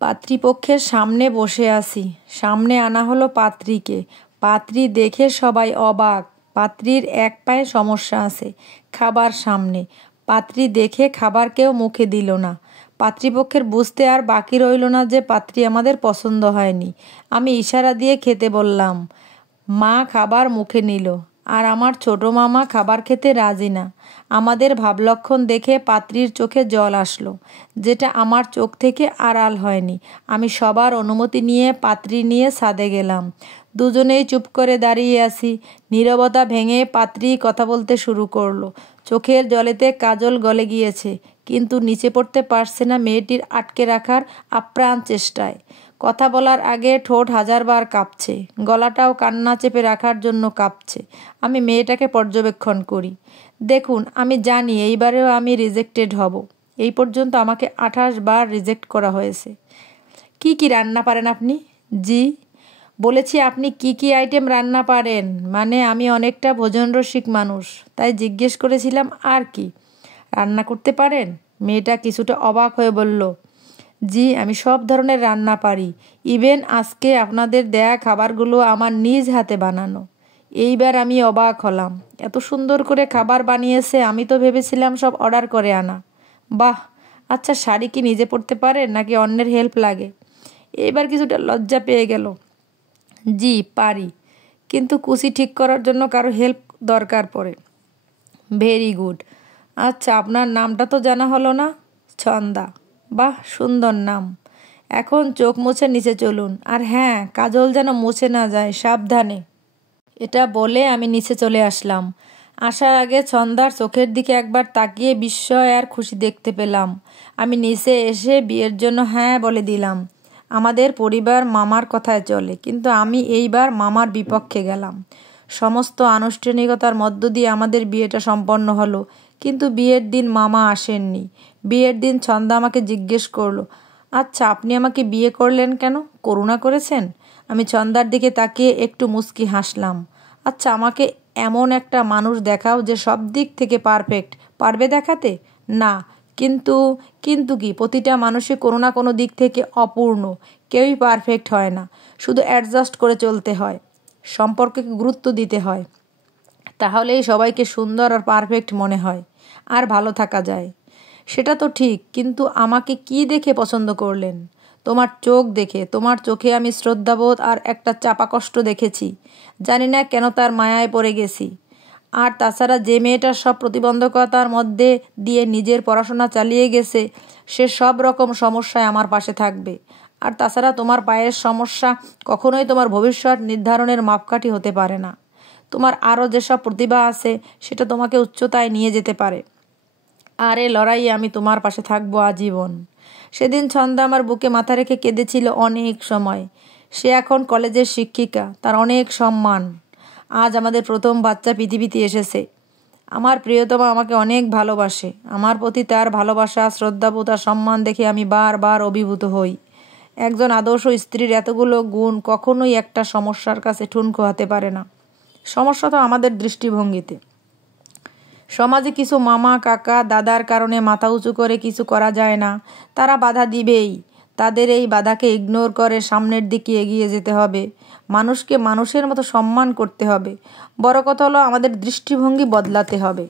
পাত্রীপক্ষের সামনে বসে আছি। সামনে আনা হলো পাত্রীকে। পাত্রী দেখে সবাই অবাক। পাত্রীর এক পায়ে সমস্যা আছে। খাবার সামনে। পাত্রী দেখে খাবার কেউ মুখে দিল না। পাত্রীপক্ষের বুঝতে আর বাকি রইল না যে পাত্রী আমাদের পছন্দ হয়নি। আমি ইশারা দিয়ে খেতে বললাম। মা খাবার মুখে নিল, আর আমার ছোট মামা খাবার খেতে রাজি না। আমাদের ভাবলক্ষণ দেখে পাত্রীর চোখে জল আসলো, যেটা আমার চোখ থেকে আড়াল হয়নি। আমি সবার অনুমতি নিয়ে পাত্রী নিয়ে ছাদে গেলাম। দুজনেই চুপ করে দাঁড়িয়ে আছি। নীরবতা ভেঙে পাত্রী কথা বলতে শুরু করলো। চোখের জলেতে কাজল গলে গিয়েছে, কিন্তু নিচে পড়তে পারছে না মেয়েটির আটকে রাখার আপ্রাণ চেষ্টায়। কথা বলার আগে ঠোঁট হাজারবার কাঁপছে, গলাটাও কান্না চেপে রাখার জন্য কাঁপছে। আমি মেয়েটাকে পর্যবেক্ষণ করি। দেখুন, আমি জানি এইবারেও আমি রিজেক্টেড হব। এই পর্যন্ত আমাকে 28 বার রিজেক্ট করা হয়েছে। কি রান্না পারেন আপনি? জি। বলেছি আপনি কি আইটেম রান্না পারেন। মানে আমি অনেকটা ভোজনরসিক মানুষ, তাই জিজ্ঞেস করেছিলাম আর কি রান্না করতে পারেন। মেয়েটা কিছুটা অবাক হয়ে বলল, জি, আমি সব ধরনের রান্না পারি। ইভেন আজকে আপনাদের দেয়া খাবারগুলো আমার নিজ হাতে বানানো। এইবার আমি অবাক হলাম। এত সুন্দর করে খাবার বানিয়েছে, আমি তো ভেবেছিলাম সব অর্ডার করে আনা। বাহ। আচ্ছা, শাড়ি কি নিজে পরতে পারেন নাকি অন্যের হেল্প লাগে? এইবার কিছুটা লজ্জা পেয়ে গেল। জি, পারি, কিন্তু কুচি ঠিক করার জন্য কারো হেল্প দরকার পড়ে। Very good. আচ্ছা, আপনার নামটা তো জানা হলো না। ছন্দা। বাহ, সুন্দর নাম। এখন চোখ মুছে নিচে চলুন। আর হ্যাঁ, কাজল যেন মুছে না যায়, সাবধানে। এটা বলে আমি নিচে চলে আসলাম। আসার আগে ছন্দার চোখের দিকে একবার তাকিয়ে বিস্ময় আর খুশি দেখতে পেলাম। আমি নিচে এসে বিয়ের জন্য হ্যাঁ বলে দিলাম। আমাদের পরিবার মামার কথায় চলে, কিন্তু আমি এইবার মামার বিপক্ষে গেলাম। সমস্ত আনুষ্ঠানিকতার মধ্য দিয়ে আমাদের বিয়েটা সম্পন্ন হলো, কিন্তু বিয়ের দিন মামা আসেননি। বিয়ের দিন ছন্দা আমাকে জিজ্ঞেস করলো, আচ্ছা, আপনি আমাকে বিয়ে করলেন কেন? করুণা করেছেন? আমি ছন্দার দিকে তাকিয়ে একটু মুচকি হাসলাম। আচ্ছা, আমাকে এমন একটা মানুষ দেখাও যে সব দিক থেকে পারফেক্ট। পারবে দেখাতে? না। কিন্তু কি, প্রতিটা মানুষই কোনো না কোনো দিক থেকে অপূর্ণ। কেউই পারফেক্ট হয় না। শুধু অ্যাডজাস্ট করে চলতে হয়, সম্পর্কে গুরুত্ব দিতে হয়। তাহলেই সবাইকে সুন্দর আর পারফেক্ট মনে হয়, আর ভালো থাকা যায়। সেটা তো ঠিক, কিন্তু আমাকে কি দেখে পছন্দ করলেন? তোমার চোখ দেখে। তোমার চোখে আমি শ্রদ্ধাবোধ আর একটা চাপা কষ্ট দেখেছি। জানি না কেন তার মায়ায় পড়ে গেছি। আর তাছাড়া যে মেয়েটার সব প্রতিবন্ধকতার মধ্যে দিয়ে নিজের পড়াশোনা চালিয়ে গেছে, সে সব রকম সমস্যায় আমার পাশে থাকবে। আর তাছাড়া তোমার পায়ের সমস্যা কখনোই তোমার ভবিষ্যৎ নির্ধারণের মাপকাঠি হতে পারে না। তোমার আরও যেসব প্রতিভা আছে, সেটা তোমাকে উচ্চতায় নিয়ে যেতে পারে। আর এ লড়াইয়ে আমি তোমার পাশে থাকবো আজীবন। সেদিন ছন্দা আমার বুকে মাথা রেখে কেঁদেছিল অনেক সময়। সে এখন কলেজের শিক্ষিকা, তার অনেক সম্মান। আজ আমাদের প্রথম বাচ্চা পৃথিবীতে এসেছে। আমার প্রিয়তমা আমাকে অনেক ভালোবাসে। আমার প্রতি তার ভালোবাসা, শ্রদ্ধাবোধ আর সম্মান দেখে আমি বারবার অভিভূত হই। একজন আদর্শ স্ত্রীর এতগুলো গুণ কখনোই একটা সমস্যার কাছে ঠুনকো হতে পারে না। সমস্যা তো আমাদের দৃষ্টিভঙ্গিতে। সমাজে কিছু মামা, কাকা, দাদার কারণে মাথা উঁচু করে কিছু করা যায় না। তারা বাধা দিবেই। তাদের এই বাধাকে ইগনোর করে সামনের দিকে এগিয়ে যেতে হবে। মানুষকে মানুষের মতো সম্মান করতে হবে। বড় কথা হলো আমাদের দৃষ্টিভঙ্গি বদলাতে হবে।